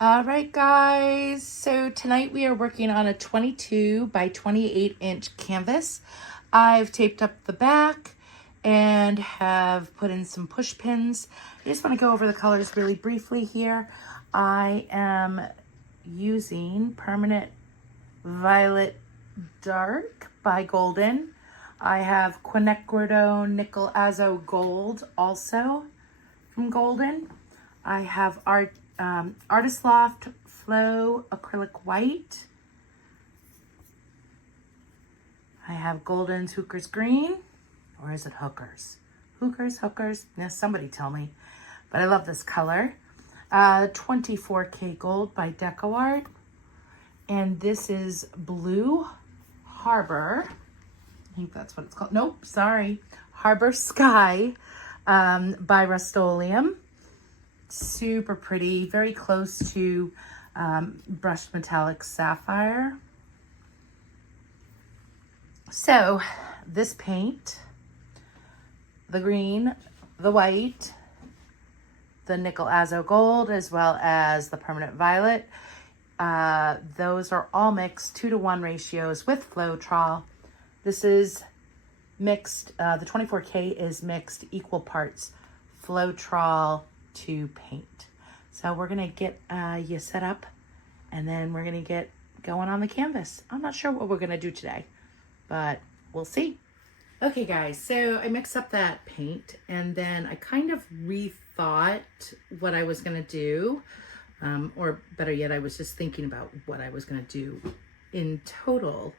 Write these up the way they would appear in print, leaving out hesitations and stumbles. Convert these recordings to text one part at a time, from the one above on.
All right, guys. So tonight we are working on a 22 by 28 inch canvas. I've taped up the back and have put in some push pins. I just want to go over the colors really briefly here. I am using Permanent Violet Dark by Golden. I have Quinacridone Nickel Azo Gold also from Golden. I have Artist Loft Flow Acrylic White. I have Golden's Hooker's Green, or is it Hookers? Hookers. Yeah, somebody tell me. But I love this color. 24K Gold by Decoart. And this is Blue Harbor. I think that's what it's called. Nope, sorry. Harbor Sky by Rust-Oleum. Super pretty, very close to brushed metallic sapphire. So this paint, the green, the white, the nickel azo gold, as well as the permanent violet, those are all mixed 2-to-1 ratios with Floetrol. This is mixed, the 24K is mixed equal parts Floetrol to paint. So we're gonna get you set up, and then we're gonna get going on the canvas. I'm not sure what we're gonna do today, but we'll see. Okay guys, so I mixed up that paint, and then I kind of rethought what I was gonna do, or better yet, I was just thinking about what I was gonna do in total.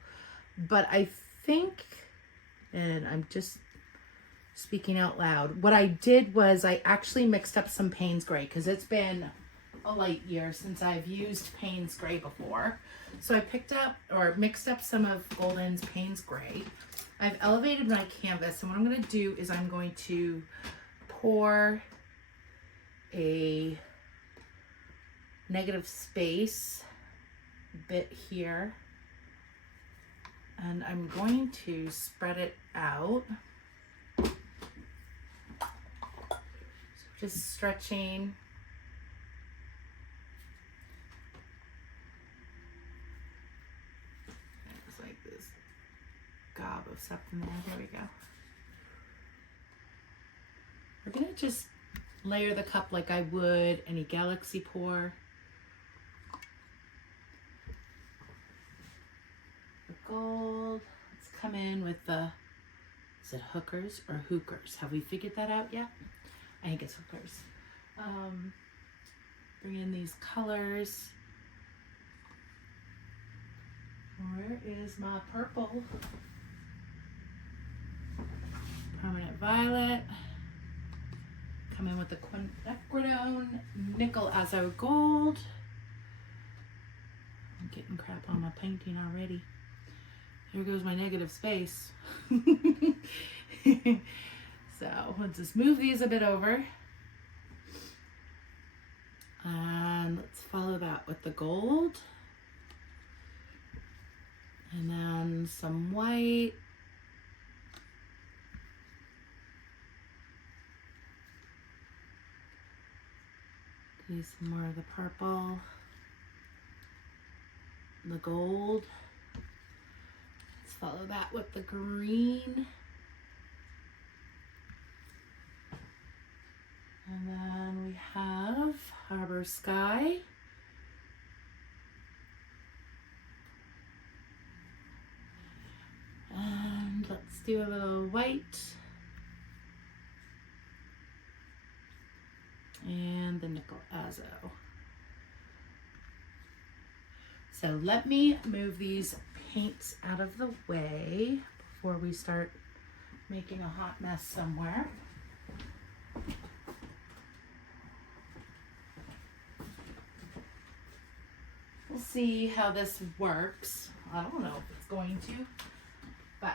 But I think, and I'm just speaking out loud, what I did was I actually mixed up some Payne's Gray, because it's been a light year since I've used Payne's Gray before. So I picked up, or mixed up, some of Golden's Payne's Gray. I've elevated my canvas, and what I'm going to do is I'm going to pour a negative space bit here, and I'm going to spread it out. Just stretching. It's like this gob of something there. There we go. We're gonna just layer the cup like I would any galaxy pour. The gold. Let's come in with the, is it hookers or hookers? Have we figured that out yet? I think it's hookers. Bring in these colors. Where is my purple? Permanent violet. Come in with the Quinacridone Nickel Azo Gold. I'm getting crap on my painting already. Here goes my negative space. So let's just move these a bit over. And let's follow that with the gold. And then some white. Do some more of the purple. The gold. Let's follow that with the green. And then we have Harbor Sky. And let's do a little white. And the nickel azo. So let me move these paints out of the way before we start making a hot mess somewhere. We'll see how this works. I don't know if it's going to, but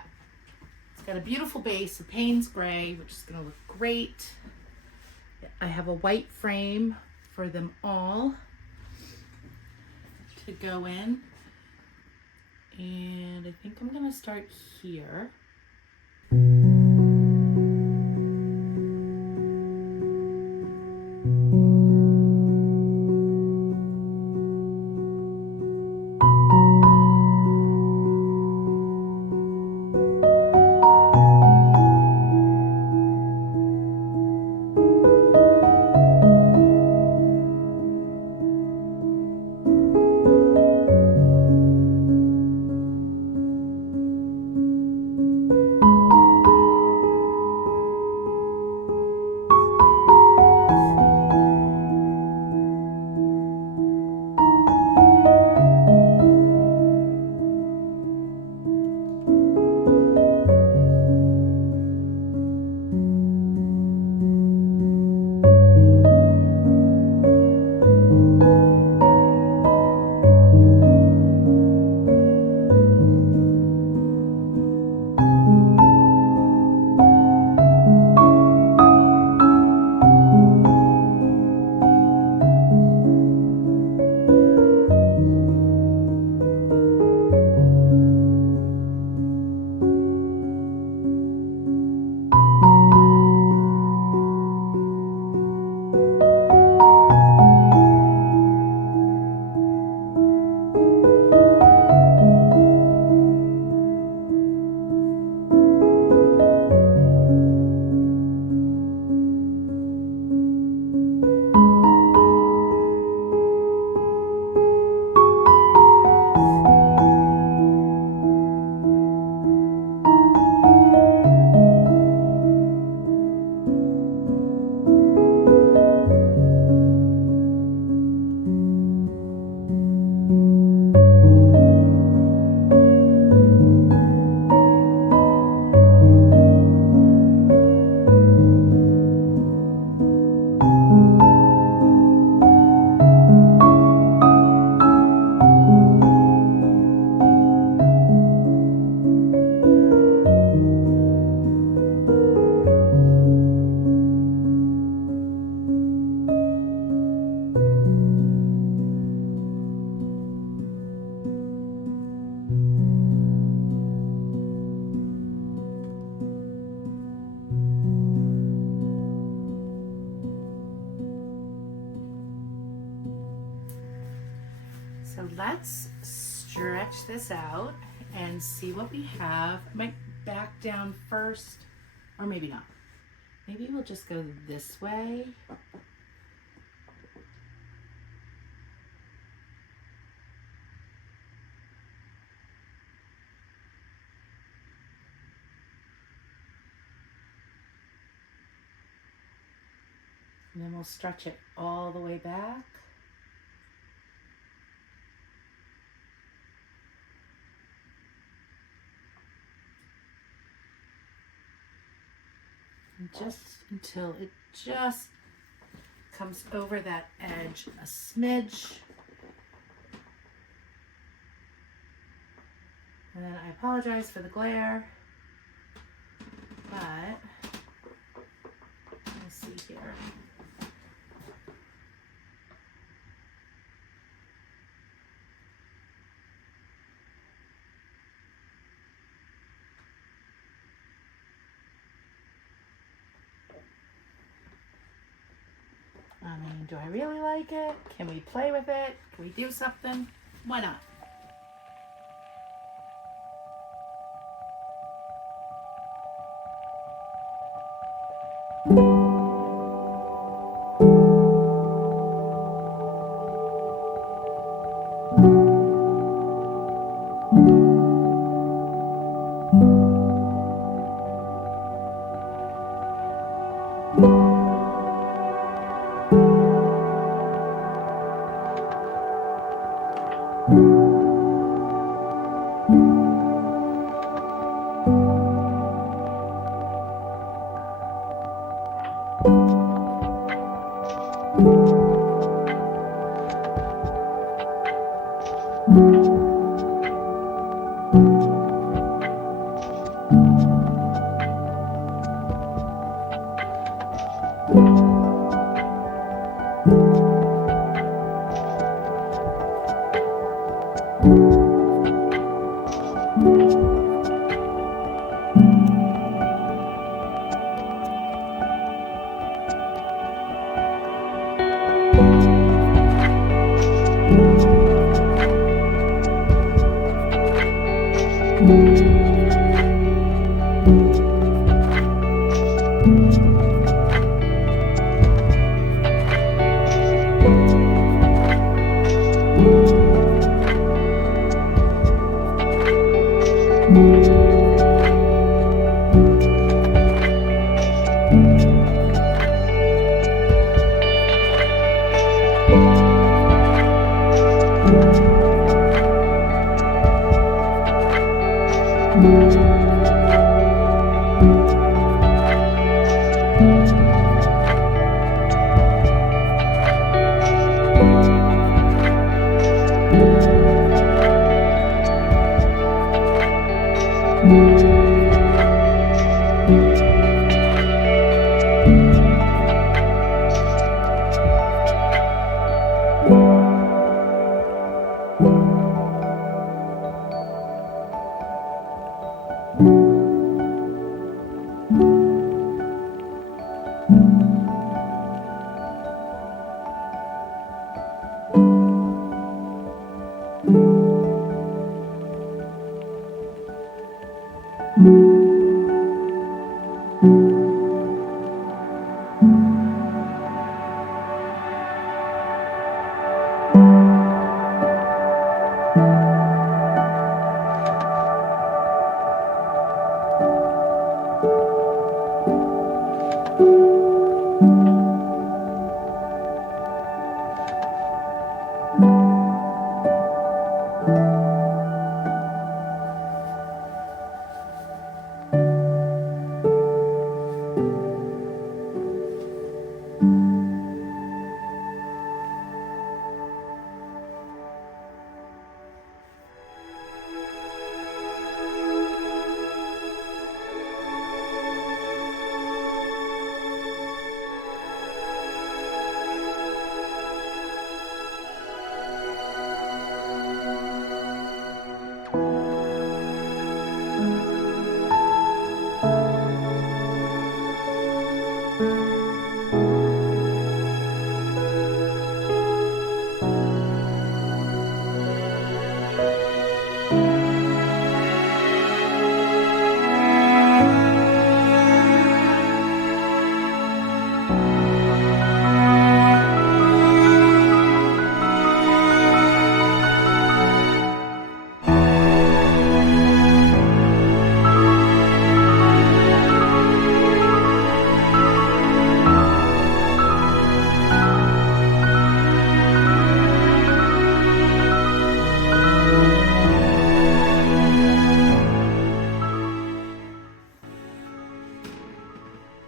it's got a beautiful base of Payne's Gray, which is going to look great. I have a white frame for them all to go in. And I think I'm going to start here. let's stretch this out and see what we have. I might back down first, or maybe not. Maybe we'll just go this way. And then we'll stretch it all the way back. And just until it just comes over that edge a smidge. And then I apologize for the glare, but let's see here. I mean, do I really like it? Can we play with it? Can we do something? Why not?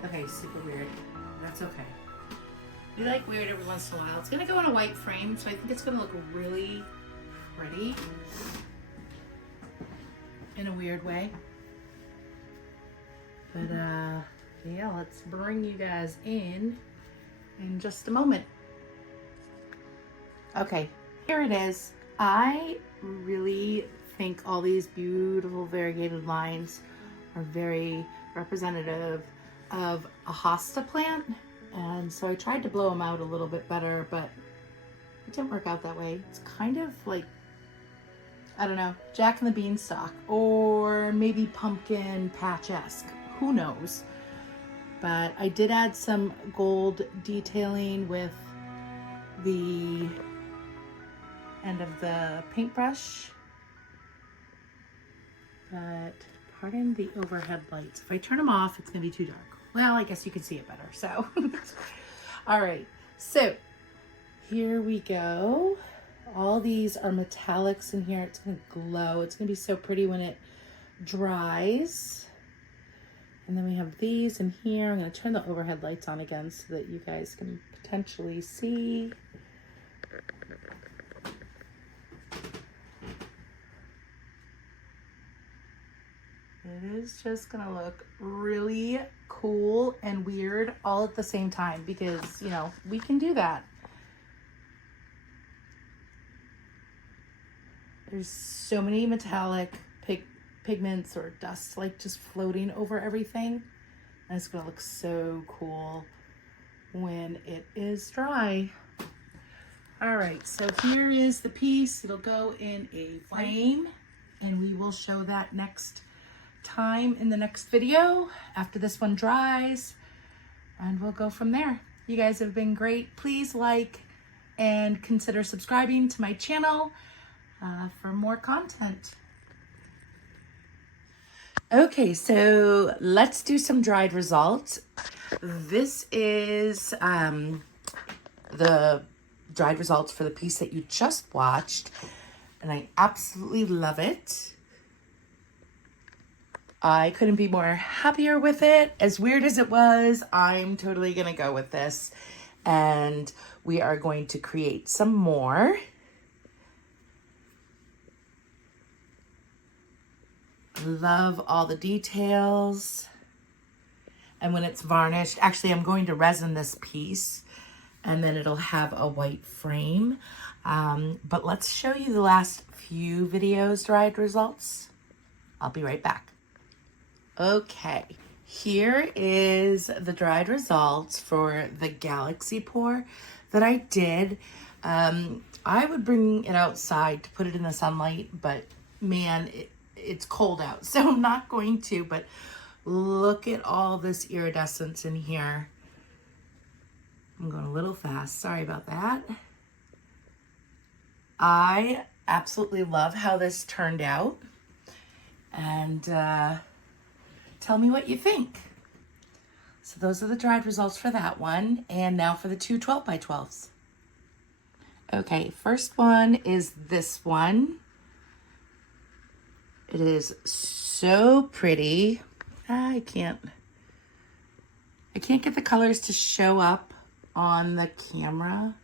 Okay, super weird. That's okay. We like weird every once in a while. It's gonna go in a white frame, so I think it's gonna look really pretty in a weird way. But yeah, let's bring you guys in just a moment. Okay, here it is. I really think all these beautiful variegated lines are very representative of a hosta plant. And so I tried to blow them out a little bit better, but it didn't work out that way. It's kind of like, I don't know, Jack and the Beanstalk, or maybe pumpkin patch-esque. Who knows? But I did add some gold detailing with the end of the paintbrush. But pardon the overhead lights. If I turn them off, it's gonna be too dark. Well, I guess you can see it better, so. All right, so here we go. All these are metallics in here. It's gonna glow. It's gonna be so pretty when it dries. And then we have these in here. I'm gonna turn the overhead lights on again so that you guys can potentially see. It is just gonna look really cool and weird all at the same time because, you know, we can do that. There's so many metallic pigments or dust like just floating over everything. And it's gonna look so cool when it is dry. All right, so here is the piece. It'll go in a frame and we will show that next time in the next video after this one dries, and we'll go from there. You guys have been great. Please like and consider subscribing to my channel for more content. Okay, so let's do some dried results. This is the dried results for the piece that you just watched, and I absolutely love it. I couldn't be more happier with it. As weird as it was, I'm totally gonna go with this. And we are going to create some more. Love all the details. And when it's varnished, actually I'm going to resin this piece and then it'll have a white frame. But let's show you the last few videos dried results. I'll be right back. Okay, here is the dried results for the galaxy pour that I did. I would bring it outside to put it in the sunlight, but man, it's cold out, so I'm not going to, but look at all this iridescence in here. I'm going a little fast, sorry about that. I absolutely love how this turned out, and tell me what you think. So those are the dried results for that one. And now for the two 12x12s. Okay, first one is this one. It is so pretty. I can't get the colors to show up on the camera,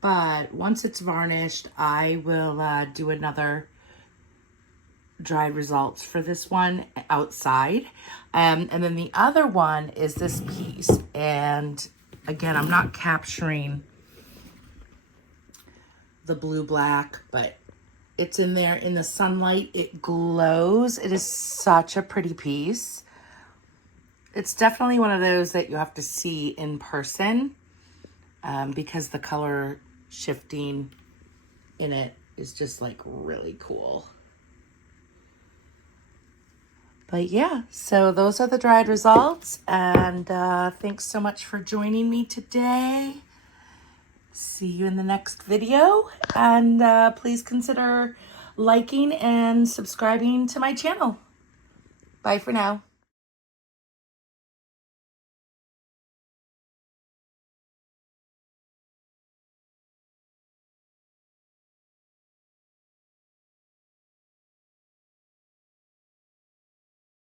but once it's varnished, I will do another dried results for this one outside. And then the other one is this piece. And again, I'm not capturing the blue black, but it's in there in the sunlight. It glows. It is such a pretty piece. It's definitely one of those that you have to see in person because the color shifting in it is just like really cool. But yeah, so those are the dried results, and thanks so much for joining me today. See you in the next video, and please consider liking and subscribing to my channel. Bye for now.